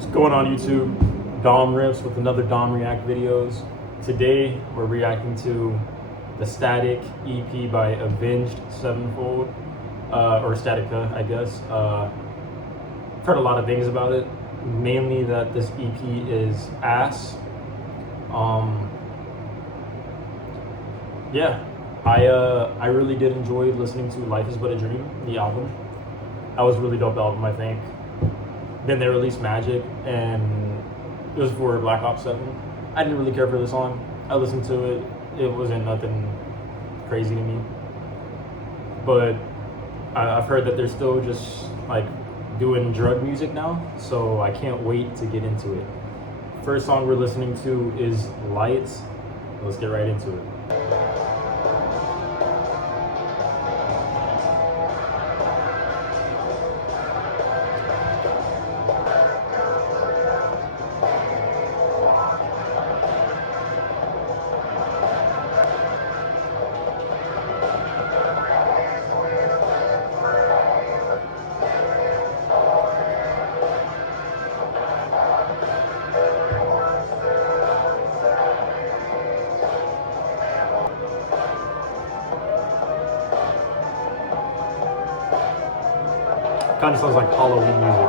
What's going on YouTube? Dom Rips with another Dom React videos. Today we're reacting to the Static EP by Avenged Sevenfold, or Statica, I guess. I've heard a lot of things about it, mainly that this EP is ass. Yeah, I really did enjoy listening to Life Is But a Dream, the album. That was a really dope album, I think. Then they released Magic, and it was for Black Ops 7. I didn't really care for the song. I listened to it. It wasn't nothing crazy to me. But I've heard that they're still just like doing drug music now, so I can't wait to get into it. First song we're listening to is Lights. Let's get right into it. Kind of sounds like Halloween music.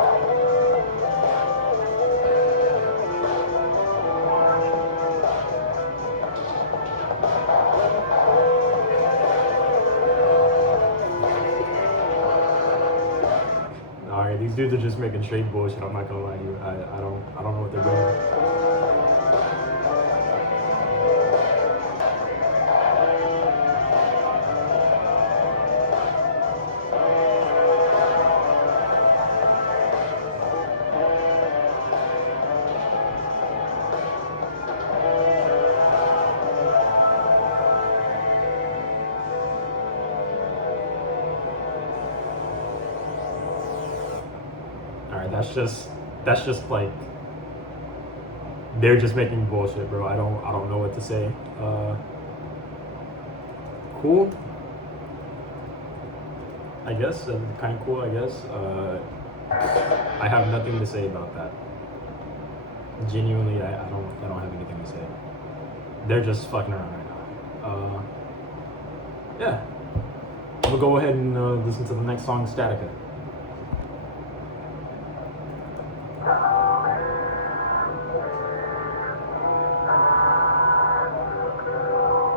Alright, these dudes are just making straight bullshit. I'm not gonna lie to you. I don't know what they're doing. Alright, that's just like they're just making bullshit, bro. I don't know what to say. Cool. I guess kind of cool. I guess. I have nothing to say about that. Genuinely, I don't have anything to say. They're just fucking around right now. Yeah. We'll go ahead and listen to the next song, Statica.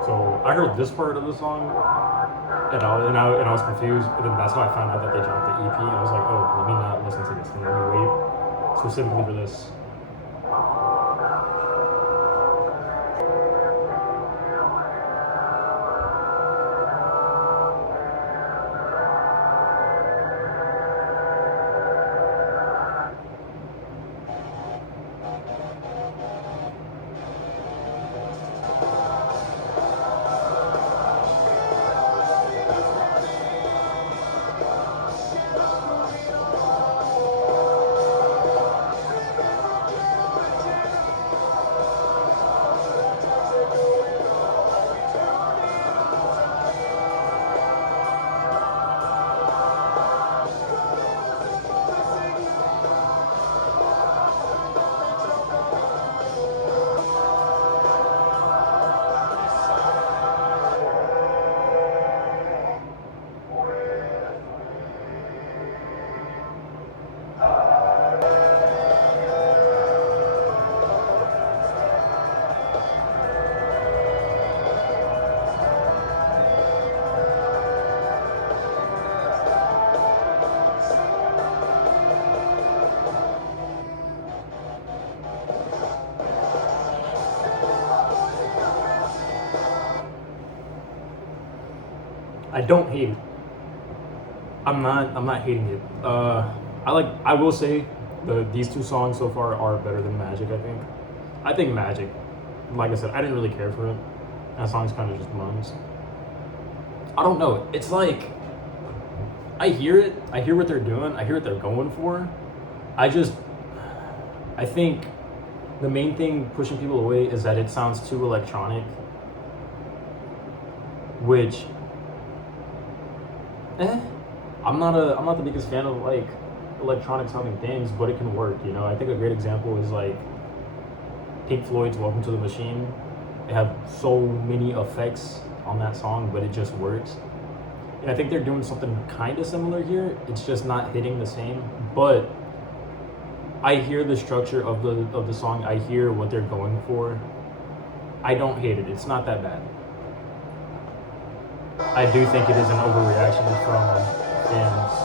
So I heard this part of the song, and I was confused. And then that's how I found out that they dropped the EP. I was like, oh, let me not listen to this. And let me wait specifically for this. I don't hate it. I'm not hating it. I will say these two songs so far are better than Magic, I think Magic, like I said, I didn't really care for it. That song's kind of just mums. I don't know. It's like I hear it, I hear what they're doing, I hear what they're going for. I think the main thing pushing people away is that it sounds too electronic, which I'm not the biggest fan of like electronic sounding things, but it can work. You know, I think a great example is like Pink Floyd's "Welcome to the Machine." They have so many effects on that song, but it just works. And I think they're doing something kind of similar here. It's just not hitting the same, but I hear the structure of the song. I hear what they're going for. I don't hate it. It's not that bad. I do think it is an overreaction from fans.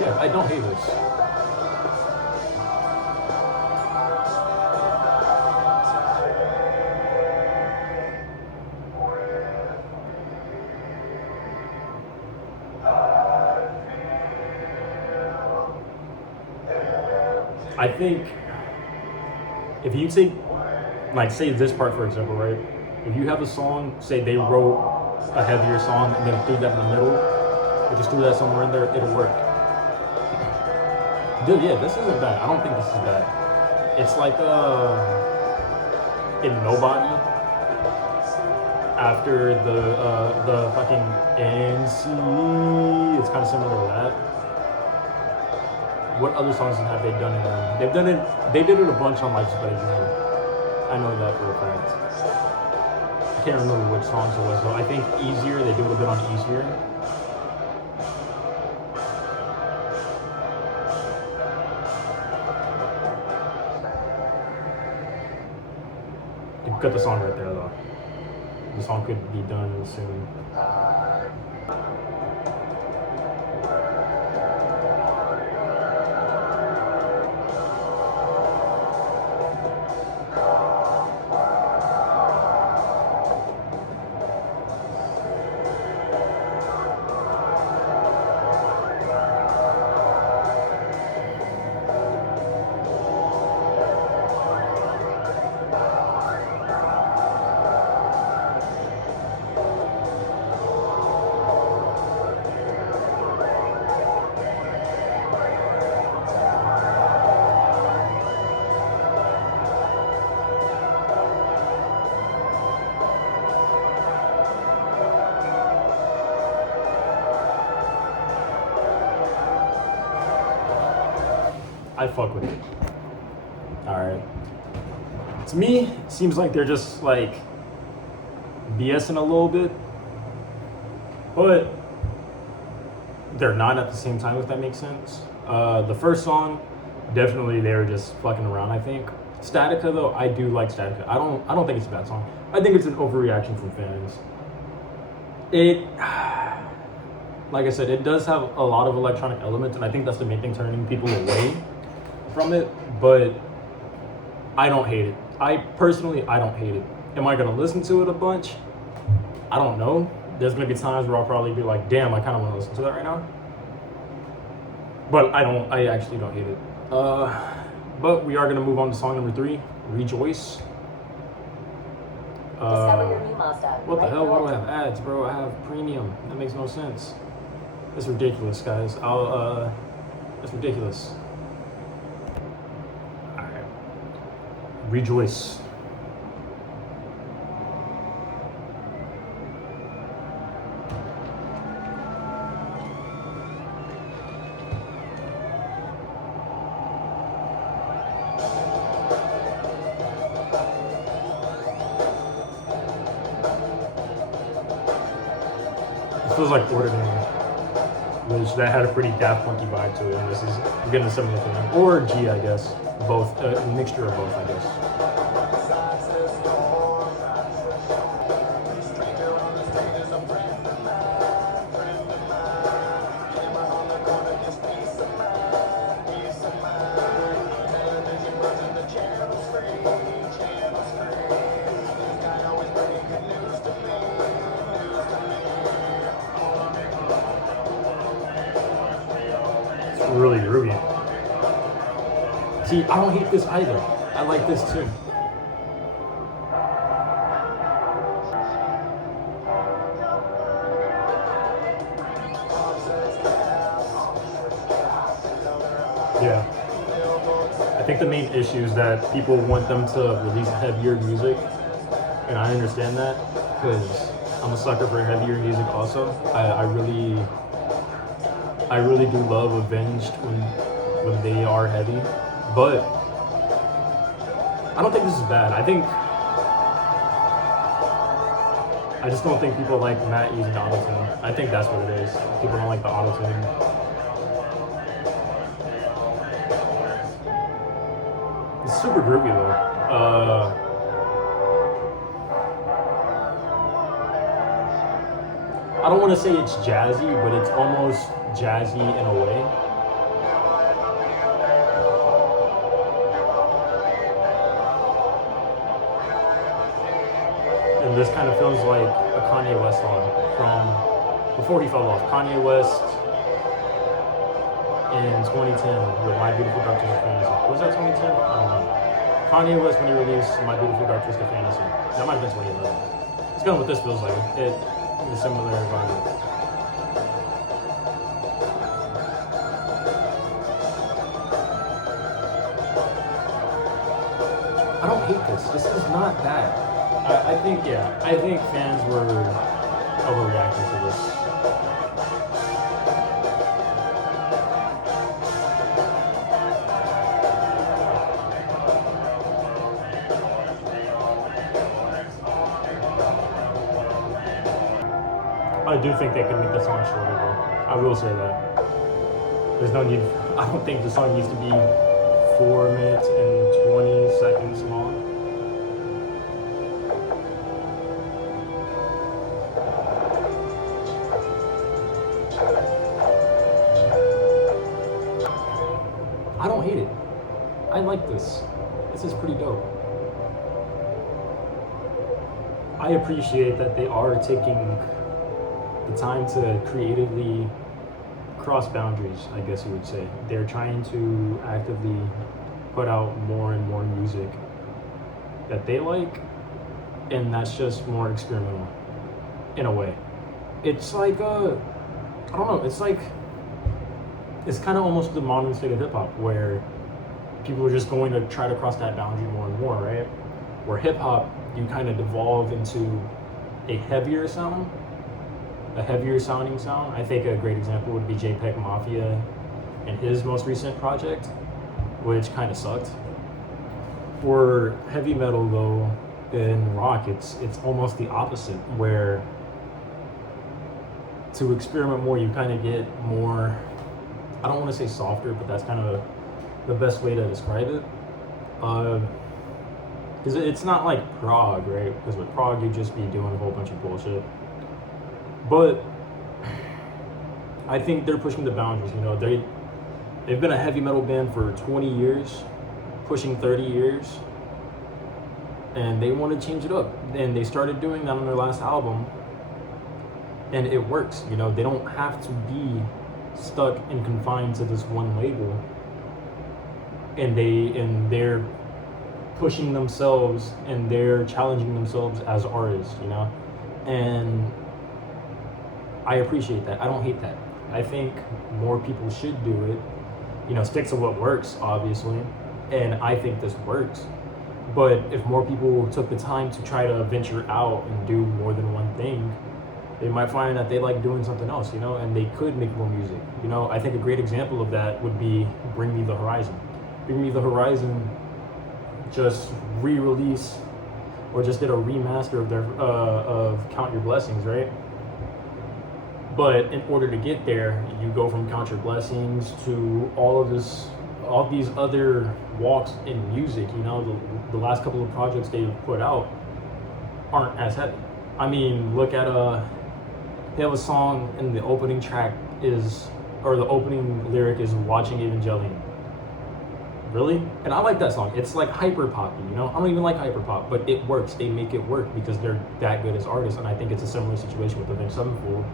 Yeah, I don't hate this. I think if you take, like, say this part for example, right? If you have a song, say they wrote a heavier song and then threw that in the middle, or just threw that somewhere in there, it'll work. Dude, yeah, this isn't bad. I don't think this is bad. It's like in Nobody, after the fucking NC, it's kind of similar to that. What other songs have they done it? They've done it. They did it a bunch on Life's Better Dream. I know that for a fact. I can't remember which songs it was though. I think Easier. They do it a bit on Easier. Cut the song right there though. The song could be done soon. I fuck with it. Alright. To me, it seems like they're just like BSing a little bit. But they're not at the same time, if that makes sense. The first song, definitely they were just fucking around, I think. Statica though, I do like Statica. I don't think it's a bad song. I think it's an overreaction from fans. It, like I said, it does have a lot of electronic elements, and I think that's the main thing turning people away from it, but I don't hate it. I don't hate it. Am I gonna listen to it a bunch? I don't know. There's gonna be times where I'll probably be like, damn, I kind of want to listen to that right now. But I actually don't hate it. But we are gonna move on to song number 3, Rejoice. What the hell? Why do I have ads, bro? I have premium. That makes no sense. It's ridiculous, guys. It's ridiculous. Alright. Rejoice. It feels like Ordinary, which that had a pretty Daft Punky vibe to it, and this is getting a similar thing. Or G, I guess. Both, a mixture of both, I guess. Really groovy. See, I don't hate this either. I like this too. Yeah. I think the main issue is that people want them to release heavier music, and I understand that because I'm a sucker for heavier music. Also, I really do love Avenged when they are heavy, but I don't think this is bad. I just don't think people like Matt using autotune. I think that's what it is. People don't like the autotune. It's super groovy though. I don't want to say it's jazzy, but it's almost jazzy in a way. And this kind of feels like a Kanye West song from before he fell off. Kanye West in 2010 with My Beautiful Dark Twisted Fantasy. Was that 2010? I don't know. Kanye West when he released My Beautiful Dark Twisted Fantasy. That might have been 2011. It's kind of what this feels like. It is similar environment. I don't hate this. This is not that. I think fans were overreacting to this. I do think they could make the song shorter though. I will say that. There's no need, I don't think the song needs to be 4 minutes and 20 seconds long. I don't hate it. I like this. This is pretty dope. I appreciate that they are taking the time to creatively cross boundaries, I guess you would say. They're trying to actively put out more and more music that they like, and that's just more experimental in a way. It's like I don't know, it's kind of almost the modern state of hip-hop where people are just going to try to cross that boundary more and more, right? Where hip-hop, you kind of devolve into a heavier sounding sound. I think a great example would be JPEG Mafia and his most recent project, which kind of sucked. For heavy metal though, in rock, it's almost the opposite, where to experiment more, you kind of get more, I don't want to say softer, but that's kind of the best way to describe it. Because it's not like prog, right? Because with prog, you'd just be doing a whole bunch of bullshit. But I think they're pushing the boundaries. You know, they've been a heavy metal band for 20 years, pushing 30 years, and they want to change it up. And they started doing that on their last album, and it works. You know, they don't have to be stuck and confined to this one label, and they're pushing themselves and they're challenging themselves as artists. You know, and I appreciate that. I don't hate that. I think more people should do it. You know, stick to what works, obviously. And I think this works. But if more people took the time to try to venture out and do more than one thing, they might find that they like doing something else, you know, and they could make more music. You know, I think a great example of that would be Bring Me the Horizon. Bring Me the Horizon just re-released or just did a remaster of their of Count Your Blessings, right? But in order to get there, you go from Count Your Blessings to all these other walks in music. You know, the last couple of projects they've put out aren't as heavy. I mean, look at they have a song and the opening track the opening lyric is Watching Evangelion. Really? And I like that song. It's like hyper poppy, you know? I don't even like hyper pop, but it works. They make it work because they're that good as artists. And I think it's a similar situation with Avenged Sevenfold,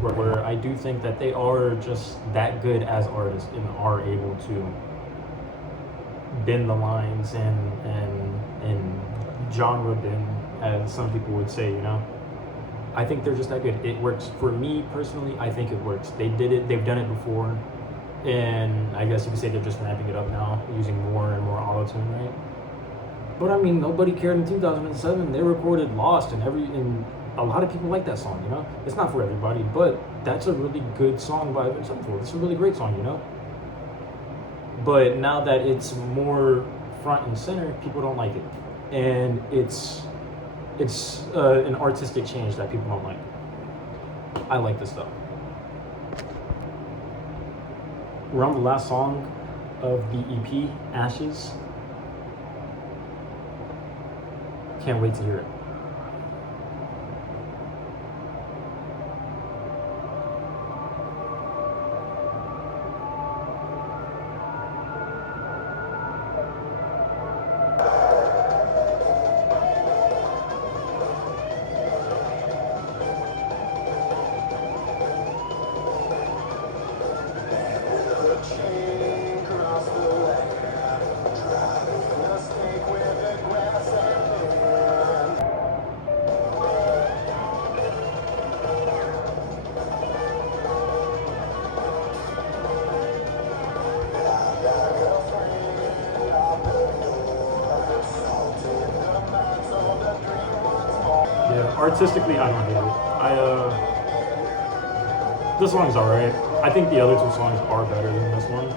where I do think that they are just that good as artists and are able to bend the lines and genre bend, as some people would say, you know? I think they're just that good. It works. For me personally, I think it works. They did it. They've done it before. and I guess you could say they're just ramping it up now, using more and more auto-tune, right? But I mean, nobody cared in 2007. They recorded Lost, and a lot of people like that song, you know? It's not for everybody, but that's a really good song by Avenged Sevenfold. It's a really great song, you know? But now that it's more front and center, people don't like it. And it's an artistic change that people don't like. I like this stuff. We're on the last song of the EP, Ashes. Can't wait to hear it. Yeah, artistically, I don't hate it. This song's alright. I think the other two songs are better than this one.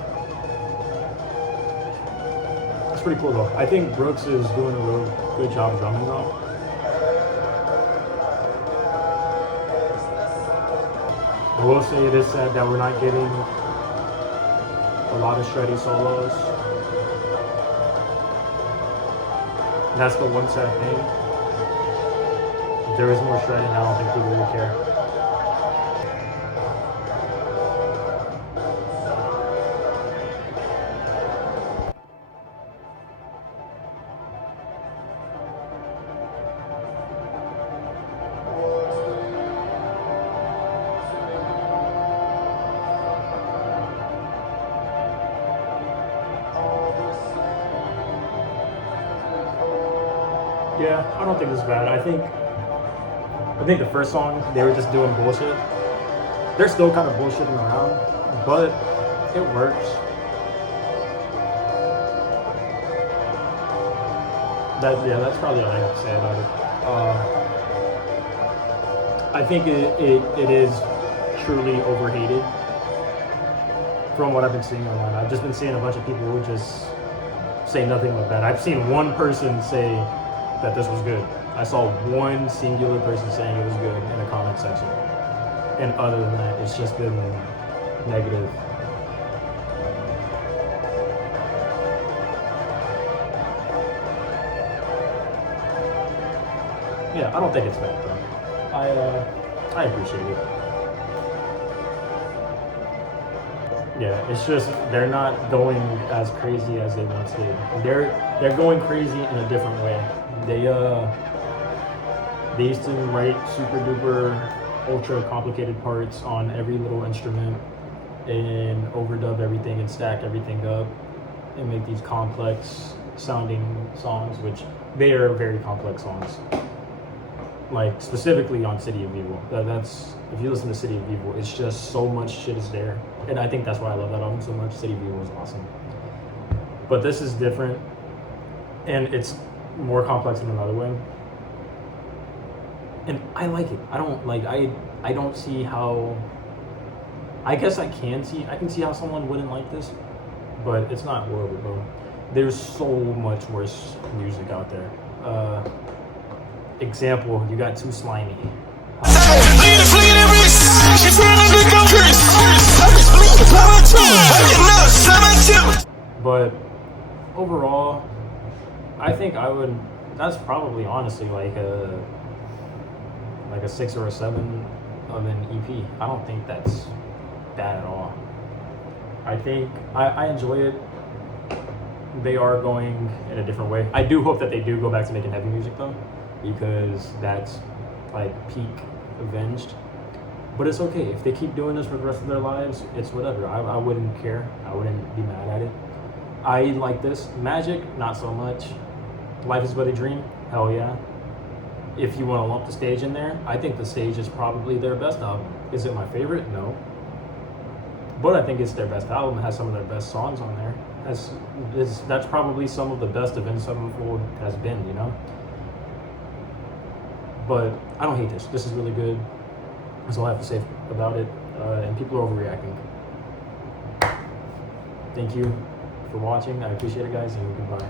It's pretty cool though. I think Brooks is doing a real good job drumming though. I will say it is sad that we're not getting a lot of shreddy solos. That's the one sad thing. If there is more shredding, I don't think people would care. Yeah, I don't think this is bad. I think the first song, they were just doing bullshit. They're still kind of bullshitting around, but it works. That's probably all I have to say about it. I think it is truly overhated from what I've been seeing online. I've just been seeing a bunch of people who just say nothing but bad. I've seen one person say that this was good. I saw one singular person saying it was good in the comment section. And other than that, it's just been negative. Yeah, I don't think it's bad though. I appreciate it. Yeah, it's just they're not going as crazy as they once did. They're going crazy in a different way. They used to write super duper ultra complicated parts on every little instrument and overdub everything and stack everything up and make these complex sounding songs, which they are very complex songs. Like specifically on City of Evil. That's if you listen to City of Evil, it's just so much shit is there. And I think that's why I love that album so much. City of Evil is awesome. But this is different and it's more complex in another way. And I like it. I don't see how, I guess I can see how someone wouldn't like this, but it's not horrible, bro. There's so much worse music out there. Example, you got Too Slimy. But overall, I think that's probably honestly like a 6 or a 7 of an EP. I don't think that's bad at all. I think I enjoy it. They are going in a different way. I do hope that they do go back to making heavy music though, because that's like peak Avenged. But it's okay. If they keep doing this for the rest of their lives, it's whatever. I wouldn't care. I wouldn't be mad at it. I like this. Magic, not so much. Life is But a Dream, hell yeah. If you want to lump the stage in there, I think the stage is probably their best album. Is it my favorite? No. but I think it's their best album. It has some of their best songs on there. That's probably some of the best Avenged Sevenfold has been, you know. But I don't hate this. This is really good. That's all I have to say about it. And people are overreacting. Thank you for watching. I appreciate it, guys, and goodbye.